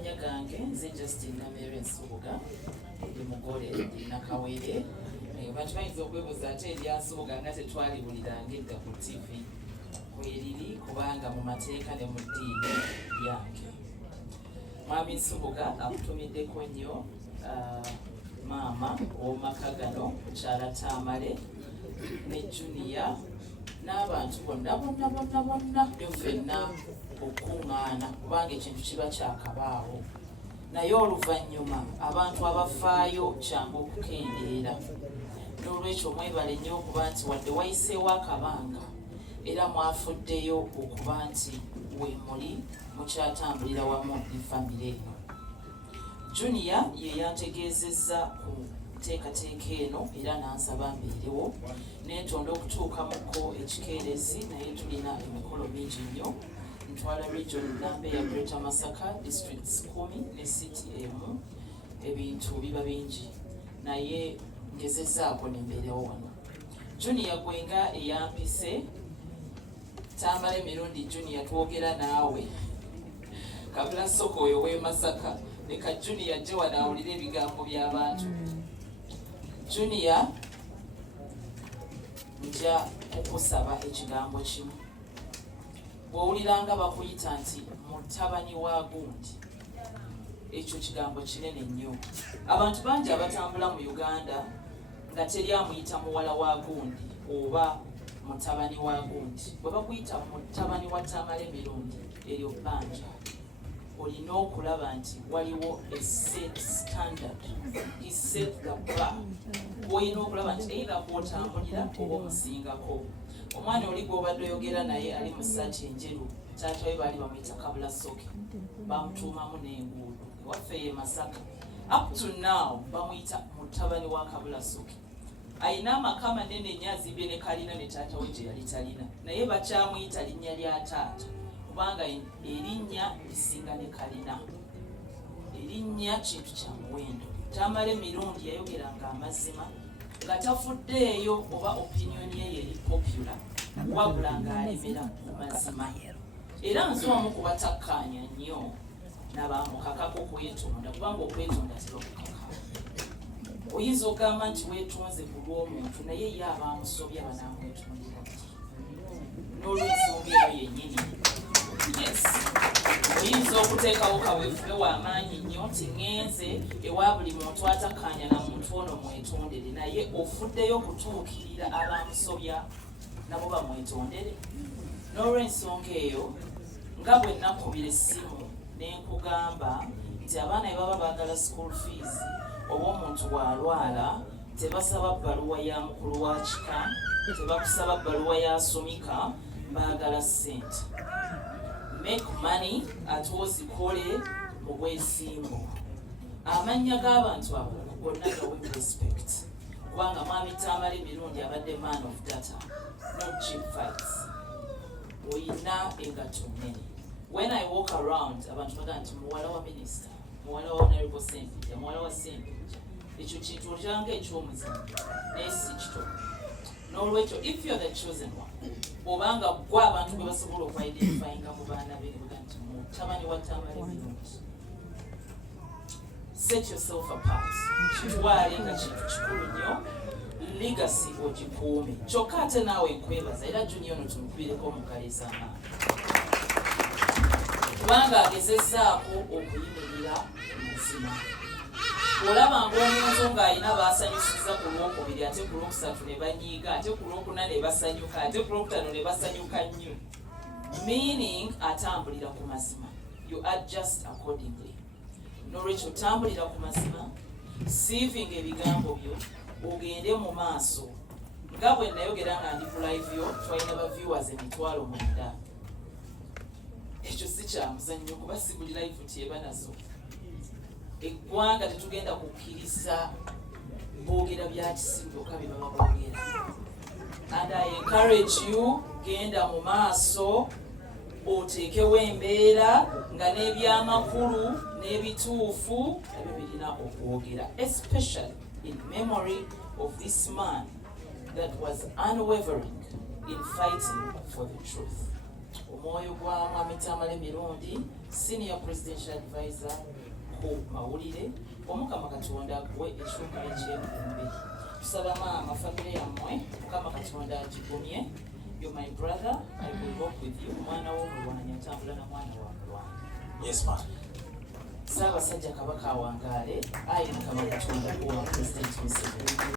Amannya gange nze Justin Namere Nsubuga ndi mugole ndi nakawere abantu bayinza okwebuuza ate eryasubuga nga tetwaliwuliranga edda ku TV weriri kubanga mu mateeka ne mu ddiini yange. Mwami Nsubuga akutumiddeko nnyo maama ow'omaka gano mukyala Tamale ne Junior n'abantu bonna ffenna okuŋŋaana kubanga ekintu kiba kyakabaawo naye oluvannyuma abantu abafaayo kyangu okukendeera. N'olwekyo mwebale nnyo okuba nti wadde wayiseewo akabanga era mwafuddeyo okuba nti we muli mukyatambulira wamu ne famire eno. Junior ye yantegeezezza ku nteekateeka eno era n'ansaba mbeerewo neetonda okutuukamukko ekikeerezi naye tulina emikolo mingi nnyo. Ntwala region Nambeya Greater Masaka districts 10 ne city emu ebintu biba bingi naye ngezezzaako nembeerewo wano. Junior gwenga eyampise Tamale mirundi Junior twogera naawe kabula soko oyo w'e Masaka leka Junior ajje wano awulire ebigambo by'abantu. Junior nja kukusaba ekigambo kimu. Bw'owuliranga bakuyita nti mutabani wa gundi, ekyo kigambo kinene nnyo. Abantu bangi abatambula mu Uganda nga teri amuyita muwala wa gundi oba mutabani wa gundi. Bwe bakuyita mutabani wa Tamale mirundi eryo bbanja. Olina okulaba nti waliwo a set standard. He set the bar. Olina okulaba nti either kw'otambulira oba omusingako. Omwana oli gw'obadde oyogera naye ali mu ssaati enjeru taata we baali bamuyita Kabula Soke bamutuumamu n'enguudo ewaffe ye Masaka. Up to now bamuyita mutabani wa Kabula Soke. Ayina amaka manene nnyo azimbye ne kalina ne taata we gye yali talina naye bakyamuyita linnya lya taata kubanga erinnya lisinga ne kalina. Erinnya kintu kya muwendo. Tamale mirundi yayogeranga amazima nga tafuddeeyo oba opinion ye yeri popular wabula ng'alemera mu mazima. Era nsomu kubatakkaanya nnyo n'abamukakako kwetonda kubanga okwetonda tebakukaka. Oyinza okugamba nti weetonze ku lw'omuntu naye ye abamusobya banaamwetondera n'olw'ensonga eyo yennyini. Yes, oyinza okuteekawo kaweefube w'amaanyi nnyo nti ŋŋenze ewa buli muntu atakkaanya na muntu ono mwetondere naye ofuddeyo okutuukirira abamusobya nabo bamwetondere. N'olw'ensonga eyo nga bwe nnakubira essimu ne nkugamba nti abaana bwe baba baagala school fees oba omuntu bw'alwala tebasaba bbaluwa ya mukulu wa kika, tebakusaba bbaluwa ya asomika, baagala ssente. Make money ate ozikole mu bwesimbu. Amannya g'abantu abo gonna gawe respect kubanga mwami Tamale mirundi abadde man of data, not cheap fights. Oyina engatto nnene. When I walk around abantu bagamba nti muwala wa minister, muwala wa honorable Ssempijja, muwala wa Ssempijja. Ekyo kintu okyanga eky'omuzimbi naye si kito. N'olwekyo if you're the chosen one obanga gwe abantu gwe basobola okwidentifyinga mu baana be nebaga nti mutabani wa Tamale mirundi, set yourself apart. Kitwale nga kintu kikulu nnyo, legacy ogikuume. Kyokka ate naawe nkwebaza era Junior ono tumukubireko omukaleesa amaanyi kubanga agezezzaako okuyimirira mazima. Olaba ng'omuntu ng'alina baasanyusiza ku lwokubiri ate ku lwokusatu ne banyiiga ate ku lwokuna ne basanyuka ate ku lwokutaano ne basanyuka nnyo, meaning atambulira ku mazima. You adjust accordingly. N'olwekyo tambulira ku mazima, siivinga ebigambo byo, ogende mu maaso. Nga bwe nayogera nga ndi ku live yo twalina ba viewers 9,000. Ekyo si kyamuzannyo kuba si buli live tyeba nazo. Eggwanga tetugenda kukkiriza boogera bya kisiru byokka bye baba boogera. And I encourage you, genda mu maaso oteekewo embeera nga n'ebyamakulu n'ebituufu ebyo birina okwogera, especially in memory of this man that was unwavering in fighting for the truth. omwoyo gwa Mwami Tamale Mirundi, Senior Presidential Advisor ku mawulire, Omukama Katonda gwe ekyuma eky'enkumbi. Tusaba maama famire yammwe, Mukama Katonda agigumye. You're my brother, I will walk with you. Mwana w'omulwanyi atambula na mwana wa mulwanyi. Yes, ma'am. Ssaabasajja Kabaka awangaale, ayi Mukama Katonda kuwa President Museveni.